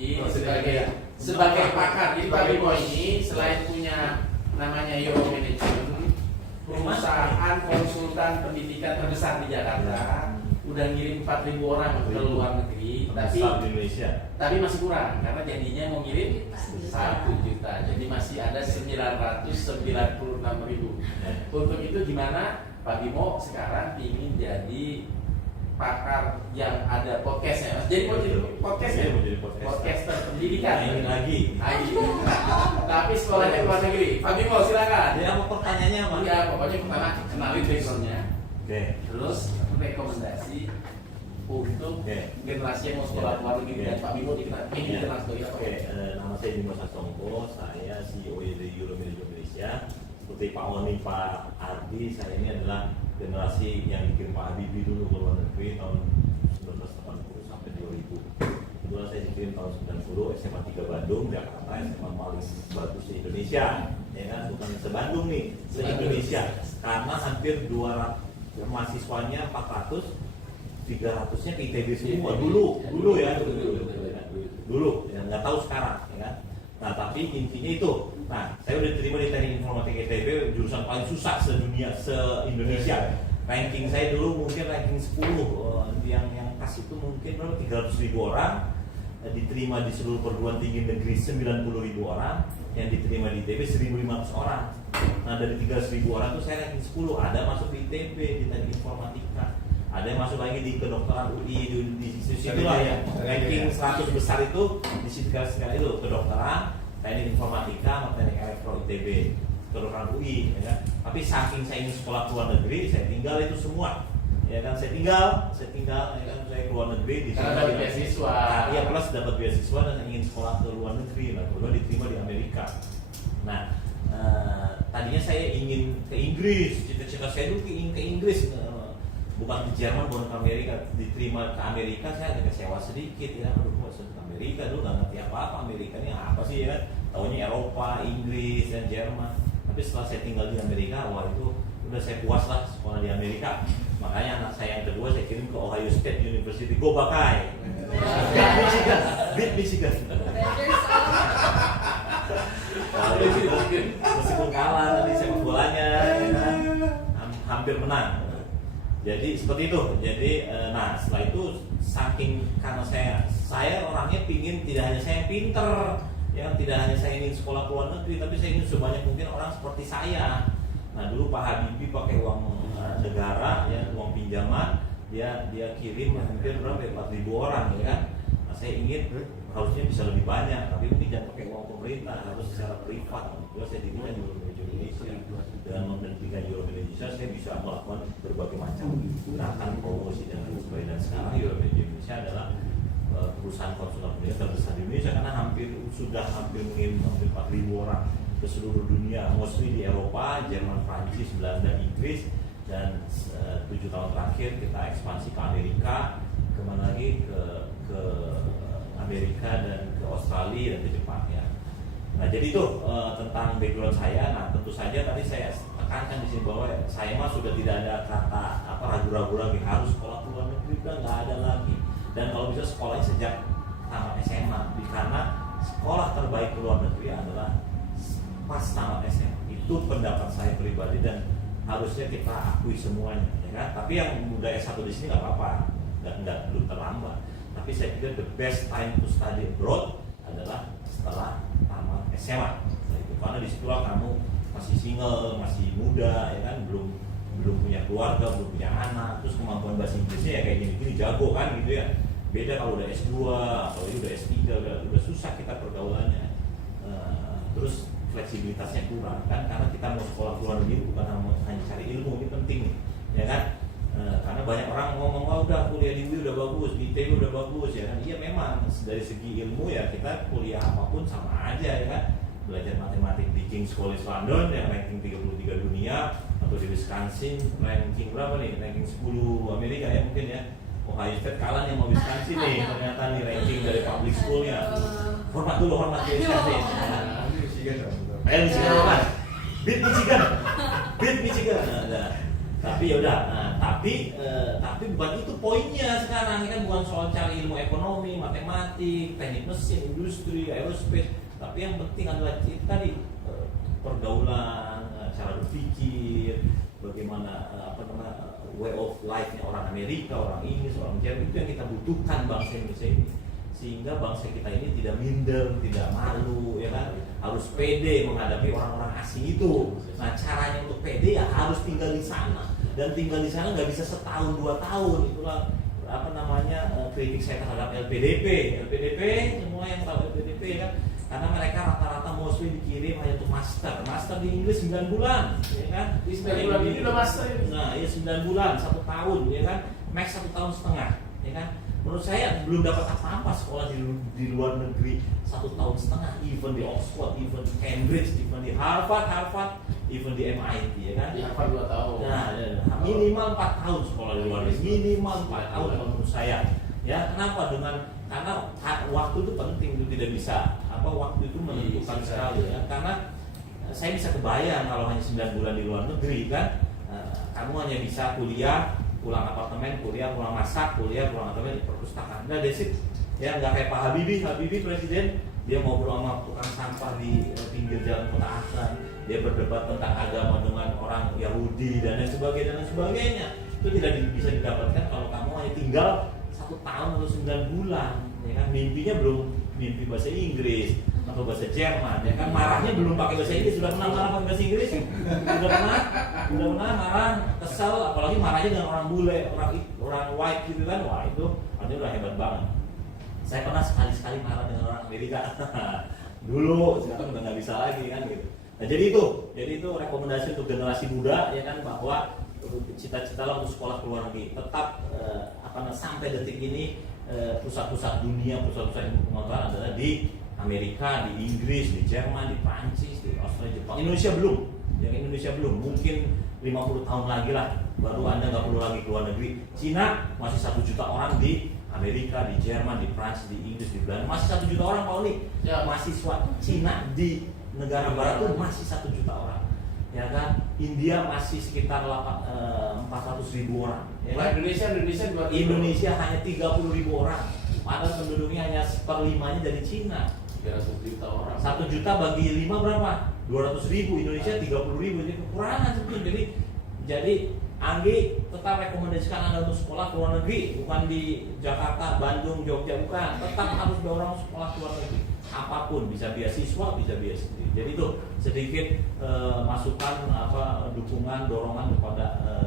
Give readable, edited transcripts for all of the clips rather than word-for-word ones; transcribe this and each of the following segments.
Ini sebagai pakar. Jadi Pak Bimo ini selain punya namanya Euro Management, perusahaan konsultan pendidikan terbesar di Jakarta, udah ngirim 4.000 orang ke luar negeri, tapi masih kurang karena janjinya mau ngirim 1 juta. Jadi masih ada 996.000. Untuk itu gimana Pak Bimo sekarang ingin jadi pakar yang ada podcastnya, Mas? Jadi mau jadi podcast ya? Podcaster pendidikan. Ingin lagi. Tapi sekolahnya ke luar negeri. Pak Bimo silakan. Jadi apa pertanyaannya, Mas? Ya pokoknya pertama kenalin backgroundnya. Oke. Terus rekomendasi untuk generasi yang mau sekolah luar negeri dan Pak Bimo dikenal sebagai apa? Oke, nama saya Bimo Sasongko, saya CEO dari Euro Management Indonesia. Seperti Pak Oni, Pak Ardi, saya ini adalah generasi yang dikirim Pak Habibie dulu ke luar negeri tahun 1980 sampai 2000. Kebetulan saya dikirim tahun 90, SMA 3 Bandung, Jakarta, SMA paling bagus di Indonesia. Ya kan, bukan se-Bandung nih, se-Indonesia. Karena hampir 200 mahasiswanya 400, 300-nya ke ITB semua dulu ya, nggak tahu sekarang ya kan. Nah tapi intinya itu, nah saya udah terima di Teknik Informatika ITB, jurusan paling susah sedunia, se-Indonesia. Ranking saya dulu mungkin ranking 10, yang pas itu mungkin 300.000 orang, diterima di seluruh perguruan tinggi negeri 90.000 orang, yang diterima di ITB 1.500 orang. Nah dari 300.000 orang itu saya ranking 10, ada masuk di ITB di Teknik Informatika, ada yang masuk lagi di kedokteran UI, di situ lah ya. Ranking 100 besar itu di situ sekali itu kedokteran, teknik informatika, sama teknik elektro ITB, kedokteran UI, ya kan. Tapi saking saya ingin sekolah ke luar negeri, saya tinggal itu semua, ya kan. Saya tinggal, ya kan. Saya ke luar negeri di karena dapat beasiswa. Iya, plus dapat beasiswa dan ingin sekolah ke luar negeri, nah kemudian diterima di Amerika. Nah, tadinya saya ingin ke Inggris, cita-cita saya dulu ingin ke Inggris. Bukan ke Jerman, bukan ke Amerika. Diterima ke Amerika, saya agak kecewa sedikit ya. Aduh, ke Amerika dulu nggak ngerti apa-apa. Amerika ini apa sih ya kan? Taunya Eropa, Inggris, dan Jerman. Tapi setelah saya tinggal di Amerika, wah itu udah saya puas lah sekolah di Amerika. Makanya anak saya yang kedua saya kirim ke Ohio State University. Go Buckeye! Beat Michigan. Meskipun kalah tadi sepak bolanya, ya kan? Hampir menang. Jadi seperti itu. Jadi nah setelah itu saking karena saya orangnya pingin tidak hanya saya yang pinter, ya tidak hanya saya ingin sekolah ke luar negeri, tapi saya ingin sebanyak mungkin orang seperti saya. Nah dulu Pak Habibie pakai uang negara, ya uang pinjaman, dia kirim hampir berapa ya, 4.000 orang, ya kan. Nah, saya ingin harusnya bisa lebih banyak, tapi mungkin jangan pakai uang pemerintah, harus secara privat. Jadi saya dirinya di Indonesia. Dengan menerbitkan Euro Indonesia, saya bisa melakukan berbagai macam gerakan promosi dan lain sebagainya. Dan sekarang Euro Indonesia adalah perusahaan konsultan pendidikan terbesar di Indonesia karena sudah hampir mengirim 4.000 orang ke seluruh dunia, mostly di Eropa, Jerman, Prancis, Belanda, Inggris, dan 7 tahun terakhir kita ekspansi ke Amerika, kemana lagi ke Amerika dan ke Australia dan ke Jepang ya. Nah jadi itu tentang background saya. Nah tentu saja tadi saya tekankan di sini bahwa saya mah sudah tidak ada kata ragu-ragu lagi harus sekolah ke luar negeri, nggak ada lagi. Dan kalau bisa sekolahnya sejak tamat SMA, karena sekolah terbaik ke luar negeri adalah pas tamat SMA. Itu pendapat saya pribadi dan harusnya kita akui semuanya, ya kan? Tapi yang udah S1 di sini nggak apa-apa, nggak belum terlambat. Tapi saya pikir the best time to study abroad adalah setelah tamat SMA. Nah, itu karena disitulah kamu masih single, masih muda, ya kan, belum punya keluarga, belum punya anak, terus kemampuan bahasa Inggrisnya ya kayak gini jago kan gitu ya. Beda kalau udah S2 atau udah S3 udah susah kita pergaulannya. Terus fleksibilitasnya kurang kan, karena kita mau sekolah ke luar negeri bukan hanya cari ilmu, ini penting nih, ya kan. Karena banyak orang ngomong udah kuliah di UI udah bagus, di ITB udah bagus, ya kan. Iya memang dari segi ilmu ya kita kuliah apapun sama aja, ya kan. Belajar matematik di King's College London yang ranking 33 dunia, atau di Wisconsin ranking berapa nih, ranking 10 Amerika ya mungkin ya. Ohio State kalah nih sama Wisconsin nih ternyata nih ranking dari public schoolnya. Hormat dulu, hormat ke Wisconsin. Michigan apa? Beat Michigan. Nah, tapi ya udah. Nah, Tapi bukan itu poinnya sekarang. Ini kan bukan soal cari ilmu ekonomi, matematik, teknik mesin, industri, aerospace. Tapi yang penting adalah tadi pergaulan, cara berpikir, bagaimana way of life-nya orang Amerika, orang Inggris, orang Jerman, itu yang kita butuhkan bangsa Indonesia ini. Sehingga bangsa kita ini tidak minder, tidak malu, ya kan? Harus pede menghadapi orang-orang asing itu. Nah, caranya untuk pede ya harus tinggal di sana. Dan tinggal di sana nggak bisa setahun 2 tahun. Itulah kritik saya terhadap LPDP semua yang tahu LPDP kan, karena mereka rata-rata mostly dikirim hanya untuk master di Inggris 9 bulan, ya kan? Di 9 bulan ini udah master. Nah, ya 9 bulan, 1 tahun, ya kan? Max 1 tahun setengah, ya kan? Menurut saya belum dapat apa-apa sekolah di luar negeri 1 tahun setengah, even di Oxford, even di Cambridge, even di Harvard, even di MIT, ya kan? Di Harvard 2 tahun. Nah, minimal 4 tahun sekolah di luar negeri, minimal 4 tahun menurut saya. Ya, kenapa? Karena waktu itu penting, itu tidak bisa waktu itu menentukan sekali, ya. Karena saya bisa kebayang kalau hanya 9 bulan di luar negeri kan, kamu hanya bisa kuliah, pulang apartemen, kuliah, pulang masak, kuliah, pulang apartemen di perpustakaan. Nah, that's it. Ya, nggak kayak Pak Habibie presiden, dia ngobrol sama tukang sampah di pinggir jalan Kota Akran, dia berdebat tentang agama dengan orang Yahudi dan lain sebagainya. Itu tidak bisa didapatkan kalau kamu hanya tinggal 1 tahun atau 9 bulan, ya kan? Mimpinya belum mimpi bahasa Inggris atau bahasa Jerman, ya kan? Marahnya belum pakai bahasa Inggris, sudah pernah marah pakai bahasa Inggris? Sudah pernah marah, kesal, apalagi marahnya dengan orang bule, orang white gitu kan? Wah, itu artinya udah hebat banget. Saya pernah sekali-sekali marah dengan orang Amerika dulu, sekarang udah nggak bisa lagi kan gitu. Nah, jadi itu rekomendasi untuk generasi muda, ya kan, bahwa cita-citalah untuk sekolah ke luar negeri. Tetap sampai detik ini pusat-pusat dunia, pusat-pusat ilmu pengetahuan adalah di Amerika, di Inggris, di Jerman, di Prancis, di Australia, Jepang. Indonesia belum. Mungkin 50 tahun lagi lah, baru Anda nggak perlu lagi ke luar negeri. Cina masih 1 juta orang di Amerika, di Jerman, di Prancis, di Inggris, di Belanda, masih 1 juta orang, Pak Uli. Ya, mahasiswa Cina di negara barat itu masih 1 juta orang, ya kan? India masih sekitar 400.000 orang, ya kan? Indonesia hanya 30.000 orang, padahal penduduknya hanya 1/5 dari Cina. 300 juta orang. 1 juta bagi 5 berapa? 200.000. Indonesia 30.000, jadi kekurangan sebetulnya. Jadi Anggi tetap rekomendasikan Anda untuk sekolah ke luar negeri, bukan di Jakarta, Bandung, Jogja, bukan. Tetap harus dorong sekolah ke luar negeri. Apapun, bisa beasiswa, bisa sendiri. Jadi itu sedikit masukan dukungan, dorongan kepada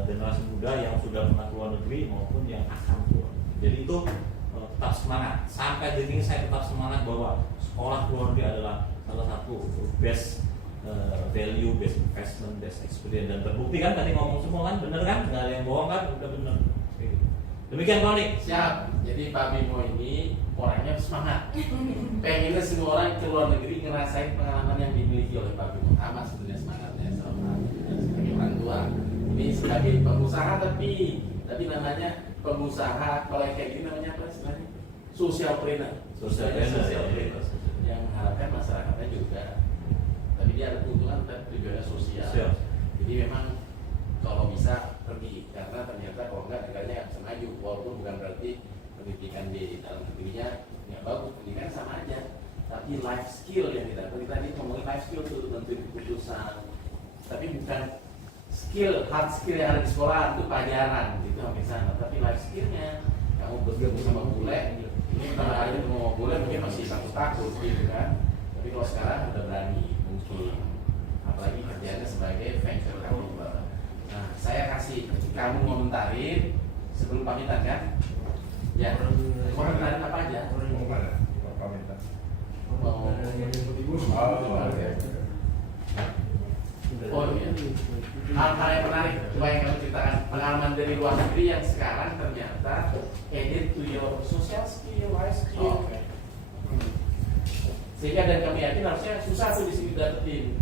generasi muda yang sudah pernah ke luar negeri maupun yang akan keluar. Jadi itu tetap semangat. Sampai detik ini saya tetap semangat bahwa sekolah ke luar negeri adalah salah satu best value, best investment, best experience, dan terbukti kan tadi ngomong semua kan, bener kan? Nggak ada yang bohong kan? Udah bener. Demikian Pak Nik. Siap. Jadi Pak Bimo ini orangnya semangat. Pengennya semua orang ke luar negeri ngerasain pengalaman yang dimiliki oleh Pak Bimo. Amat sebetulnya semangatnya sebagai orang tua. Ini sebagai pengusaha tapi namanya pengusaha, kalau kayak gini namanya apa istilahnya? Socialpreneur. Yang mengharapkan masyarakatnya juga. Tapi dia ada keuntungan dan tujuannya sosial. Jadi memang kalau bisa pergi, karena ternyata kalau enggak negaranya nggak bisa maju. Walaupun bukan berarti pendidikan di dalam negerinya nggak bagus, pendidikan sama aja. Tapi life skill yang kita tadi ngomongin life skill itu tentu keputusan. Tapi bukan hard skill yang ada di sekolah itu pelajaran gitu sampai sana. Tapi life skillnya kamu bergabung sama bule, ini pertama kali ketemu sama bule mungkin masih takut gitu kan. Tapi kalau sekarang udah berani. Apalagi kerjanya sebagai venture capital. Nah, saya kasih kamu ngomentarin sebelum pamitan kan? Ya, komentarin apa aja? Mau mana? Mau pamitan? Mau Oh iya. Hal-hal yang menarik, coba yang kamu ceritakan pengalaman dari luar negeri yang sekarang ternyata added to your social skill, life skill. Sehingga dan kami yakin harusnya susah tuh di sini dapetin.